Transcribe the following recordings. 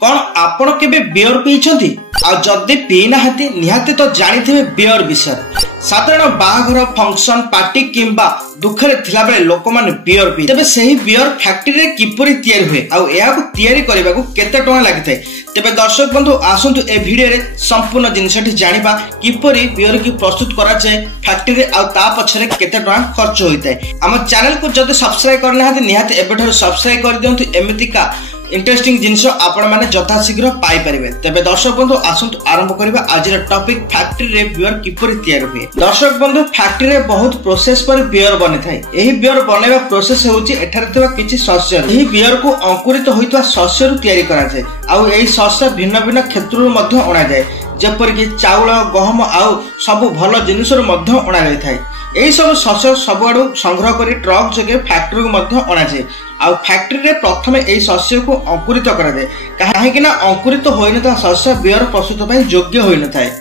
कौन आपण केबे बियर पीछंती आ जदि पी नाहती निहाती तो जानिथिबे बियर विषय। साधारण बाहाघर फंक्शन पार्टी किंबा दुखरे थिला बेले लोक माने बियर पी तबे सही बियर फैक्ट्री रे किपरि तयारी हुए आ एहाकु तयारी करबाकू केते टका लागिथाय। तबे दर्शक बंधु आसंतु ए वीडियो रे संपूर्ण जिनसठी जानिबा किपरि बियर की प्रस्तुत करा जाय फैक्ट्री रे आ ता पछरे केते टका खर्च होइताय। हम चैनल को जदि सब्सक्राइब करना हाते निहाती एबेठर सब्सक्राइब कर दियंतु एमितिका इंटरेस्टिंग जिनस आपण माने यथा शीघ्र पाई परिबे। तबे दर्शक बंधु आसंतु आरंभ करिबा आज रे टॉपिक फैक्ट्री रे बियर किपरि तयार हुए। दर्शक बंधु फैक्ट्री रे बहुत प्रोसेस पर बियर बने थाए। एही बियर बनेबा प्रोसेस होउची एठारे तबा किछि शस्य। एही बियर को अंकुरित होइतवा शस्य रु तयारी करा जाय। आउ एही शस्य भिन्न भिन्न क्षेत्र रु मध्ये अणा जाय। जेपर कि चाउल गहम आउ सब भलो जिनिस रु मध्ये अणा जाय थाए। एही सब शस्य सबआडू संग्रह करी ट्रक जगे फैक्ट्री को मध्ये अणा जाय। आउ फैक्ट्री रे प्रथमे एही शस्य को अंकुरित करा जाय। काहे कि ना अंकुरित होइने ता शस्य बियर प्रस्तुत पय योग्य होइने थाए।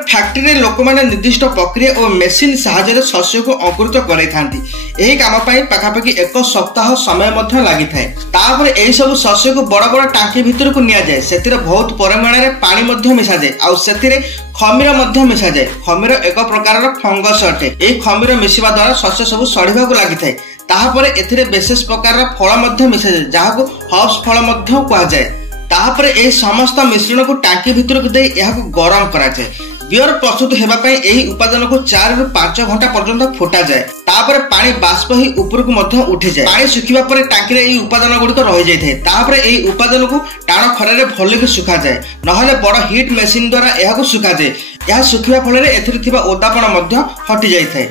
फैक्ट्री रे लोक माने निर्दिष्ट प्रक्रिया और मेसिन सहायता रे शस्य को अंकुरित करै थांती। एही काम पय पाखापाखि एक सप्ताह समय मध्ये लागि थाए। तापर एही सब शस्य को बड़ बड़ टांकी भीतर को निया जाय। सेतिरे बहुत परिमाण रे पानी मध्ये मिसा जाय। आउ सेतिरे खमीर मध्ये मिसा जाय। खमीर एक प्रकार रो फंगस अटे। एही खमीर मिसिबा द्वारा शस्य सब सड़िबा को लागि थाए। ताहापरे एथिरे विशेष प्रकार फल मध्ये मिसा जाय जाहाको हब्स फल मध्ये कुआ जाय। ताहापरे एही समस्त मिश्रण को टांकी भीतर को देई एहाको गरम करा जाय। बियर प्रस्तुत हेबा पई एही उपादान को 4 रु 5 घंटा पर्यंत फुटा जाय। तापर पानी बाष्प ही ऊपर को मध्ये उठी जाय। पानी सुखिबा परे टांकी रे एही उपादान गुडी रहि जाय थाए। तापर एही उपादान को टाण खरा रे भले के सुखा जाय। नहले बड़ हीट मशीन द्वारा एहाको सुखा जाय। एहा सुखिबा फल रे एथिरे थिबा ओदापण मध्ये हटि जाय थाए।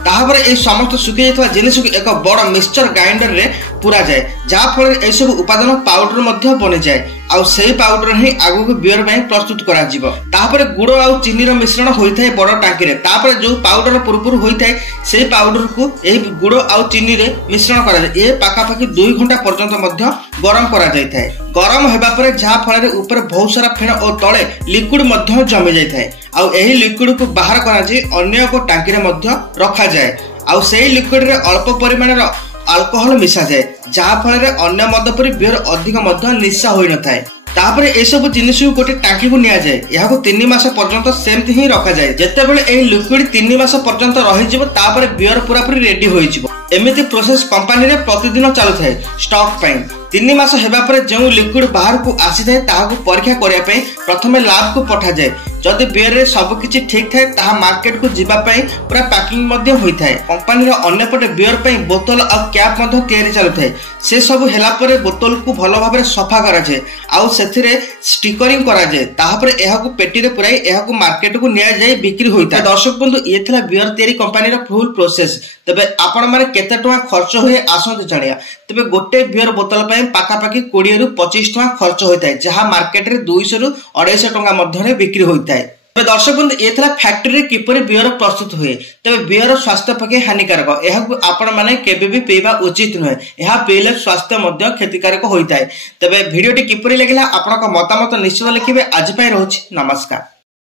तापर ए समस्त सुखि जायतवा जिनिस को एक बड़ मिक्सचर ग्राइंडर रे पूरा जाय। जा फल ए सब उपादान पाउडर मध्ये बनि जाय। आउ सेही पाउडर ही आगु को बियर में प्रस्तुत करा जिवो। तापर गुड़ आउ चीनी रो मिश्रण होई थाए बड़ टांकी रे। तापर जो पाउडर पुरपुर होई थाए सेही पाउडर को एही गुड़ आउ चीनी रे मिश्रण करा जाय। ए पाखापाखि 2 घंटा पर्यंत मध्ये गरम करा जाय थाए। गरम हेबा परे जा फल रे ऊपर बहुत सारा फेण और तळे लिक्विड मध्ये जमी जाय थाए। आउ एही लिक्विड को बाहर करा जाय अन्य को टांकी रे मध्ये रखा जाय। आउ सेही लिक्विड रे अल्प परिमाण रो अल्कोहल मिसा जाए। जहा फल रे अन्य मद परि बियर अधिक मध्य निशा होई न थाए। तापरे ए सब जिनिस को गोटे टांकी को निया जाए। यहाको 3 मास पर्यंत सेमति ही रखा जाए। जेते बेले एही लिक्विड 3 मास पर्यंत रहि जिवो तापरे बियर पूरा पूरी रेडी होई जिवो। एमिति प्रोसेस कंपनी रे प्रतिदिन चालू थाए स्टॉक पई। 3 मास हेबा परे जो लिक्विड बाहर को आसी थाए ताहाको परीक्षा करिया पई प्रथमे लैब को पठा जाए। जदि बियर रे सब किछि ठीक थाए ताहा मार्केट को जिबा पई पूरा पैकिंग मध्ये होई थाए। कंपनी रो अन्य पटे बियर पई बोतल आ कैप मध्ये तयारी चालू थाए। से सब हेला परे बोतल को भलो भाबरे सफा करा जाए। आउ सेथिरे स्टिकरिंग करा जाए। ताहा परे एहाको पेटी रे पुराई एहाको मार्केट को निया जाए बिक्री होई थाए। दर्शक बंधु ये थिला बियर तयारी कंपनी रो फुल प्रोसेस। तबे आपण माने केते टका खर्च होय आसंत जानिया। तबे गोटे बियर बोतल पई पाखापाखि 20 रु 25 टका खर्च होई थाए। जहा मार्केट रे 200 रु 250 टका मध्ये बिक्री होई थाए। तबे दर्शक बंधु ये थिला फैक्ट्री रे किपरि बियर प्रस्तुत हुए। तबे बियर स्वास्थ्य पक्षे हानिकारक। एहाकु आपण माने केबे भी पीबा उचित नहे। एहा पीले स्वास्थ्य मध्ये क्षतिकारक होई थाए। तबे वीडियोटी किपरि लागिला आपनका मतामत निश्चित लिखिबे। आज पय रहउछि नमस्कार।